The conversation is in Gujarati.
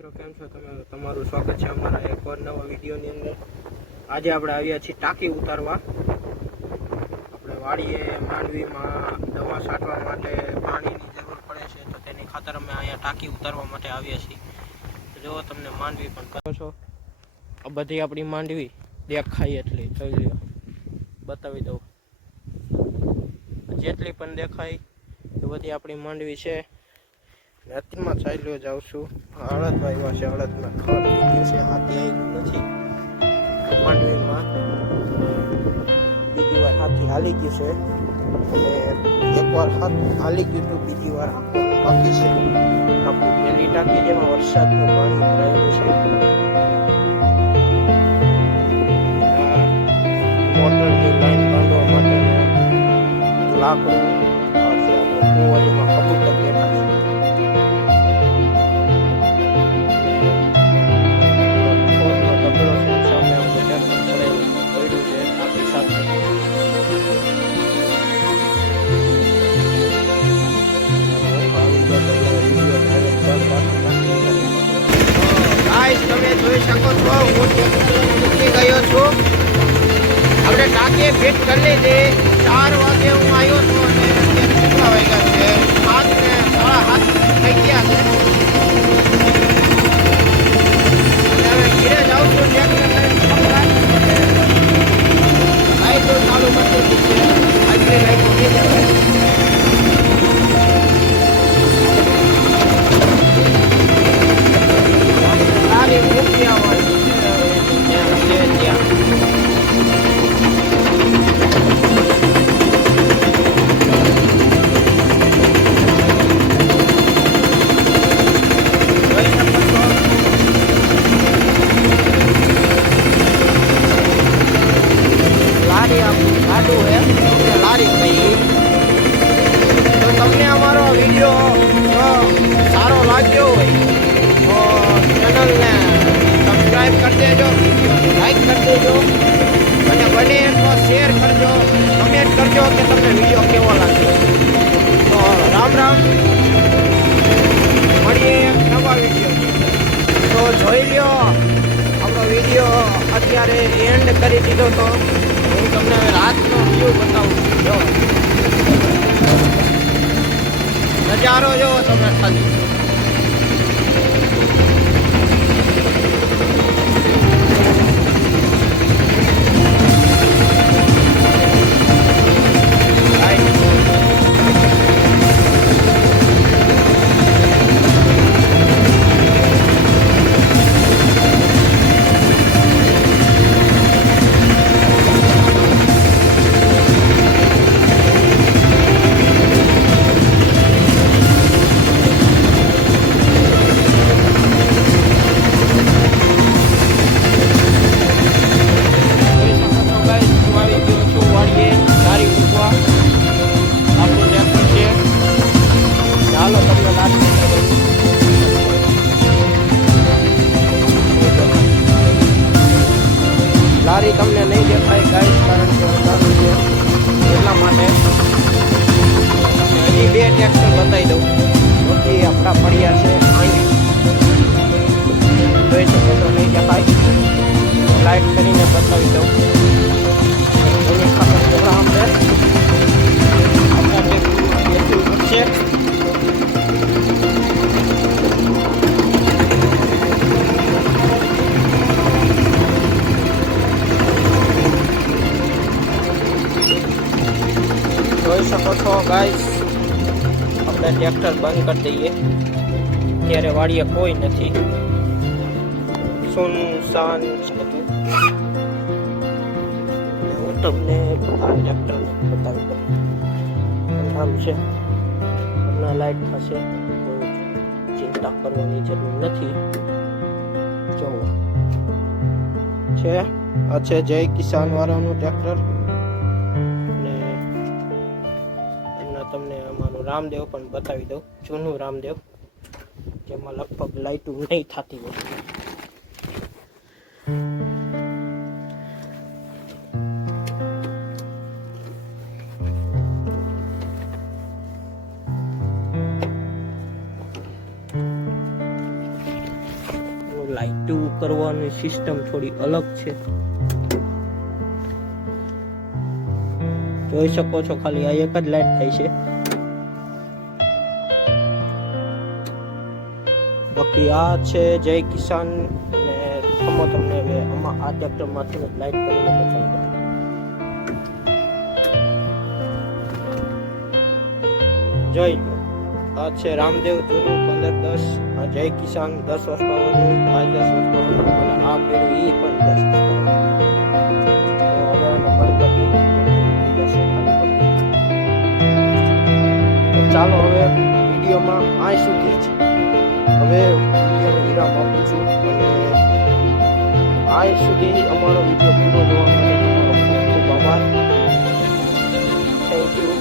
મિત્રો, કેમ છો તમે? તમારું સ્વાગત છે અમારા એક વાર નવા વિડીયોની અંદર. આજે આપણે આવ્યા છીએ ટાંકી ઉતારવા. આપણે વાડીએ, માંડવીમાં દવા છાંટવા માટે પાણીની જરૂર પડે છે, તો તેની ખાતર અમે અહીંયા ટાંકી ઉતારવા માટે આવ્યા છીએ. જો તમને માંડવી પણ કરો છો. આ બધી આપણી માંડવી દેખાય એટલી, જોઈ લો બતાવી દઉં. જેટલી પણ દેખાય, એ બધી આપણી માંડવી છે. રાત્રિમાં ચાલ્યો જાઉં છું. હળદ વાવ્યા છે હળદમાં ખડ થઈ છે, હાથી આવ્યું નથી. માંડવીમાં. બીજી વાર હાથી હાલી ગયું છે. અને એકવાર હાથ હાલી ગયું હતું બીજી વાર બાકી છે. આપણી પહેલી ટાંકી જેમાં વરસાદનું પાણી ભરાયેલું છે. મોટરની લાઈન બાંધવા માટે લાકડું ગયો છું. આપણે ટાંકી ફિટ કરી લીધી. ચાર વાગે હું આવ્યો છું અને વાગ્યા છે. સાત ને નજારો જો લારી તમને નહીં દેખાય ગાઈડ કારણ કે અંધારું છે. એટલા માટે હજી બે ટ્રેક્ટર બતાવી દઉં. બાકી આપણા પડ્યા છે, અહીં. જોઈ શકો તો નહીં દેખાય. લાઈટ કરીને બતાવી દઉં. શકો છો ગાઈસ આપણે ટ્રેક્ટર બંધ કરી દઈએ ત્યારે વાડીએ કોઈ નથી સુનસાન છે બધું અને હું તમને આ ટ્રેક્ટર બતાવી દઉં અંધારું છે હમણાં લાઈટ થશે કોઈ ચિંતા કરવાની જરૂર નથી જોવો છે આ છે જય કિસાન વાળાનું ટ્રેક્ટર હમણાં તમને અમારું રામદેવ પણ બતાવી દઉં, જૂનું રામદેવ, જેમાં લગભગ લાઇટું નહીં થતી હોય. લાઇટ કરવાની સિસ્ટમ થોડી અલગ છે. જોઈ શકો છો ખાલી, આ એક જ લાઇટ થાય છે. બાકી આ છે જય કિસાન ને થમો તમને હવે આમાં આ ટ્રેક્ટરમાંથી લાઇટ કરીને બતાવું જય આ છે રામદેવ જૂનું પંદર દસ, આ જય કિસાન દસ વર્ષ પાવરનું આ દસ વર્ષ પાવરનું આ પેલું ઈ પણ દસ વર્ષ આ સુધી જ હવે વિડીયોને વિરામ આપું છું અને આ સુધી અમારો વીડિયો પૂરો જોવા માટે ખૂબ ખૂબ આભાર. Thank you